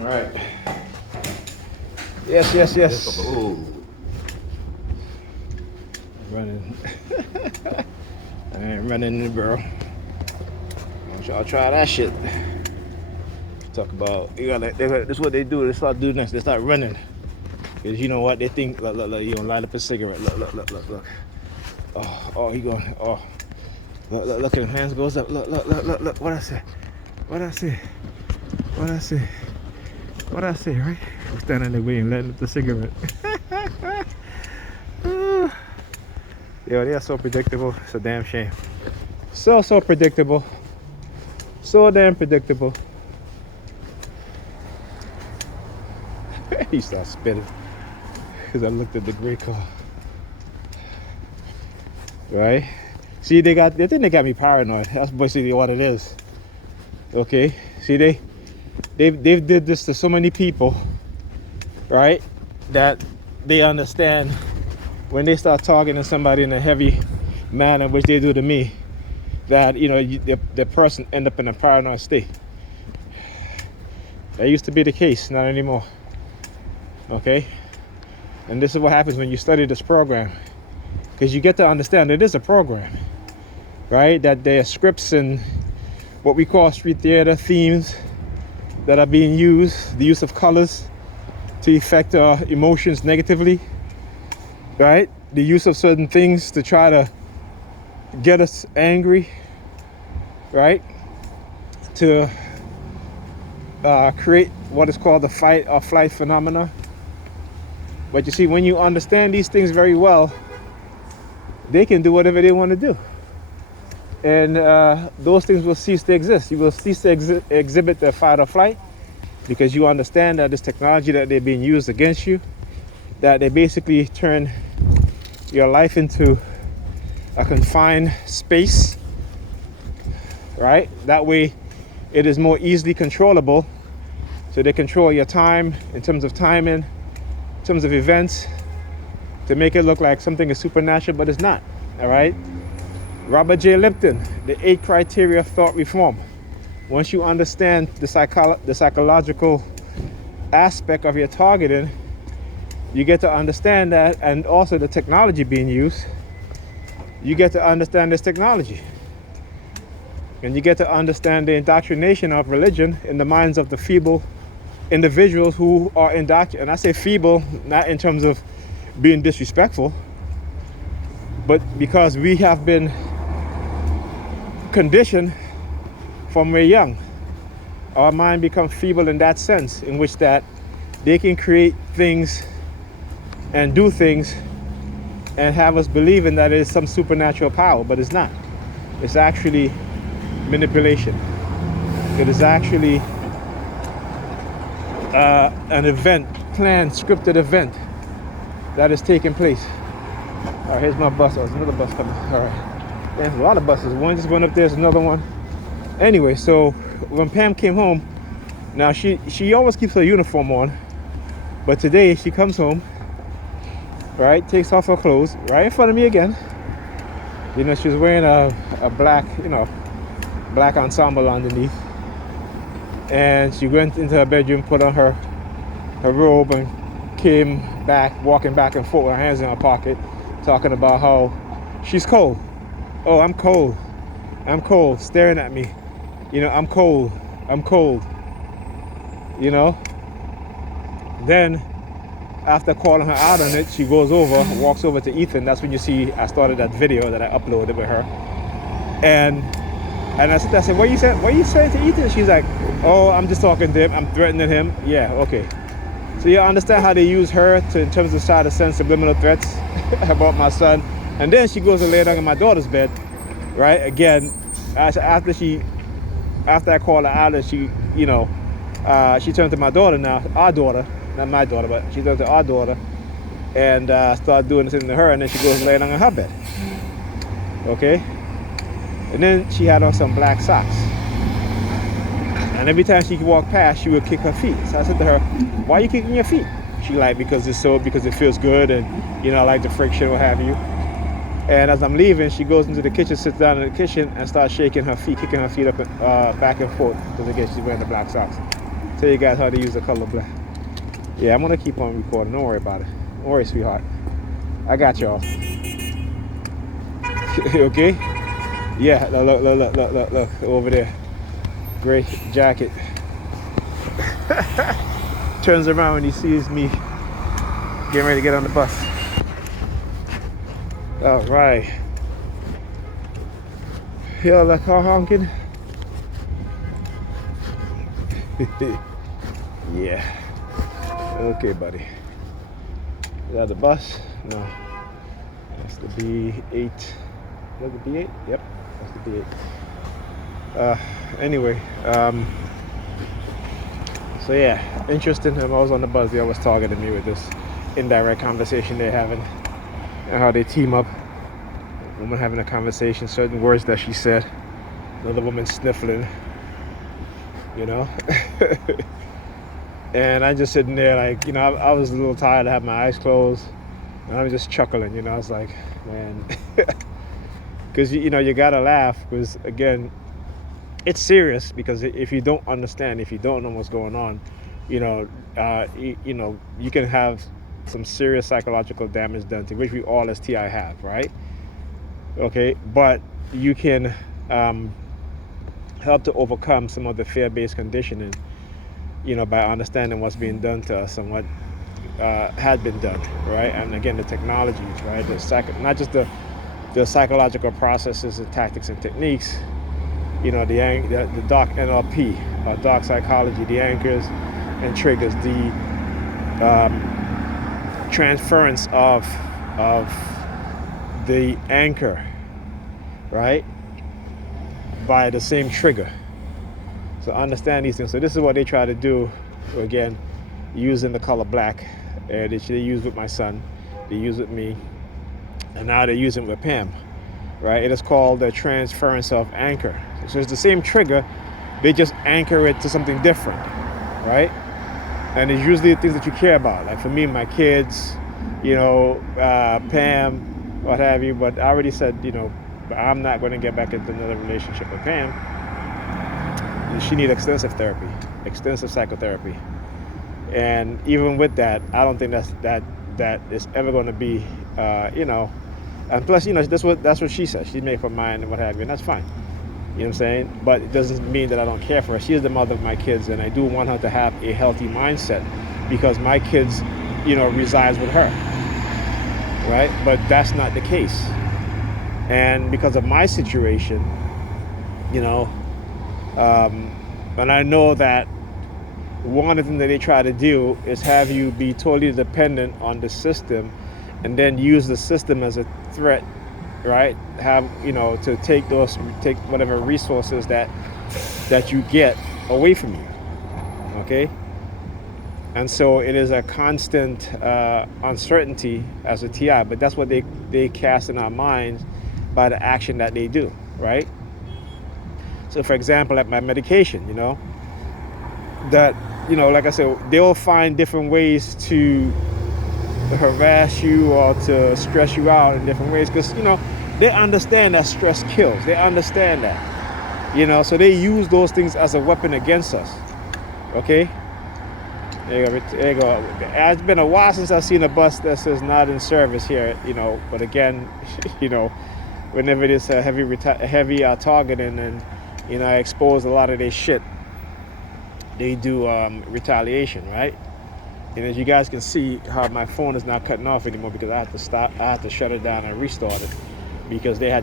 All right. Yes. Ooh. Running. I ain't running the bro. Y'all try that shit. Talk about this is what they do. They start doing this. They start running. Cause you know what they think. Look, you gonna light up a cigarette. Look. Oh, he going. Oh, look. His hands goes up. Look. What I say? Right? I'm standing in the way and lighting up the cigarette. Yo, they are so predictable. It's a damn shame. So predictable. So damn predictable. He started spitting because I looked at the gray car. Right? See, they think they got me paranoid. That's basically what it is. Okay? See, they've did this to so many people, right? That they understand when they start talking to somebody in a heavy manner, which they do to me, that the person end up in a paranoid state. That used to be the case, not anymore. Okay? And this is what happens when you study this program, because you get to understand it is a program, right? That there are scripts and what we call street theater themes that are being used, the use of colors to affect our emotions negatively, right? The use of certain things to try to get us angry, right? To create what is called the fight or flight phenomena. But you see, when you understand these things very well, they can do whatever they want to do. And those things will cease to exist. You will cease to exhibit the fight or flight, because you understand that this technology that they're being used against you, that they basically turn your life into a confined space, right? That way it is more easily controllable. So they control your time in terms of timing, in terms of events, to make it look like something is supernatural, but it's not. All right? Robert J. Lipton, the 8 criteria of thought reform. Once you understand the psychological aspect of your targeting, you get to understand that, and also the technology being used. You get to understand this technology. And you get to understand the indoctrination of religion in the minds of the feeble individuals who are indoctrinated. And I say feeble, not in terms of being disrespectful, but because we have been conditioned from we're young. Our mind becomes feeble in that sense, in which that they can create things and do things and have us believing that it is some supernatural power, but it's not. It's actually manipulation. It is actually an event, planned, scripted event that is taking place. All right, here's my bus. There's another bus coming. All right. There's a lot of buses. One just went up there. There's another one. Anyway, so when Pam came home, now she always keeps her uniform on, but today she comes home, right, takes off her clothes right in front of me again. You know, she was wearing a black, black ensemble underneath, and she went into her bedroom, put on her robe, and came back, walking back and forth with her hands in her pocket, talking about how she's cold. Oh, I'm cold, staring at me. I'm cold. Then, after calling her out on it, she walks over to Ethan. That's when you see I started that video that I uploaded with her. And I said, what you saying to Ethan? She's like, oh, I'm just talking to him. I'm threatening him. Yeah, okay. So you understand how they use her in terms of trying to send subliminal threats about my son. And then she goes and lay down in my daughter's bed, right? Again, after I called her out, and she turned to my daughter now, our daughter, not my daughter, but she turned to our daughter, and started doing this to her, and then she goes and lay down in her bed. Okay? And then she had on some black socks. And every time she walked past, she would kick her feet. So I said to her, why are you kicking your feet? She like, because it feels good, and I like the friction, what have you. And as I'm leaving, she goes into the kitchen, sits down in the kitchen, and starts shaking her feet, kicking her feet up back and forth, because again, she's wearing the black socks. Tell you guys how to use the color black. Yeah, I'm gonna keep on recording. Don't worry about it. Don't worry, sweetheart. I got y'all. Okay? Yeah, look over there. Gray jacket. Turns around when he sees me getting ready to get on the bus. All right. Feel the car honking? Yeah. Okay, buddy. Is that the bus? No. That's the B8. Is that the B8? Yep. That's the B8. Anyway, so yeah, interesting. I was on the bus. They always targeting me with this indirect conversation they're having and how they team up. Woman having a conversation, certain words that she said, another woman sniffling, you know. And I just sitting there like, you know, I was a little tired. I had my eyes closed and I was just chuckling, you know. I was like, man, because you know, you gotta laugh because again, it's serious. Because if you don't understand, if you don't know what's going on, you know, you can have some serious psychological damage done to, which we all as TI have, right? Okay, but you can help to overcome some of the fear-based conditioning, you know, by understanding what's being done to us and what had been done, right? And again, the technologies, right? Not just the psychological processes and tactics and techniques, you know, the dark NLP, dark psychology, the anchors and triggers, the transference of the anchor, right, by the same trigger. So understand these things. So this is what they try to do, again, using the color black. They use with my son, they use with me, and now they're using it with Pam, right? It is called the transference of anchor. So it's the same trigger, they just anchor it to something different, right? And it's usually the things that you care about. Like for me, my kids, you know, Pam, what have you. But I already said, you know, I'm not going to get back into another relationship with Pam. She needs extensive therapy, extensive psychotherapy. And even with that, I don't think that is ever going to be, you know. And plus, you know, that's what she said. She made up her mind and what have you, and that's fine. You know what I'm saying? But it doesn't mean that I don't care for her. She is the mother of my kids, and I do want her to have a healthy mindset because my kids, you know, resides with her, right? But that's not the case. And because of my situation, you know, and I know that one of the things that they try to do is have you be totally dependent on the system and then use the system as a threat, right? Have, you know, to take whatever resources that you get away from you, okay? And so it is a constant uncertainty as a TI, but that's what they cast in our minds by the action that they do, right? So for example, at my medication, you know, that, you know, like I said, they'll find different ways to harass you or to stress you out in different ways because, you know, they understand that stress kills. They understand that, you know, so they use those things as a weapon against us, okay? There you go. It's been a while since I've seen a bus that says not in service here, you know, but again, you know, whenever it is a heavy targeting and, you know, I expose a lot of their shit, they do retaliation, right? And as you guys can see how my phone is not cutting off anymore because I had to shut it down and restart it because they had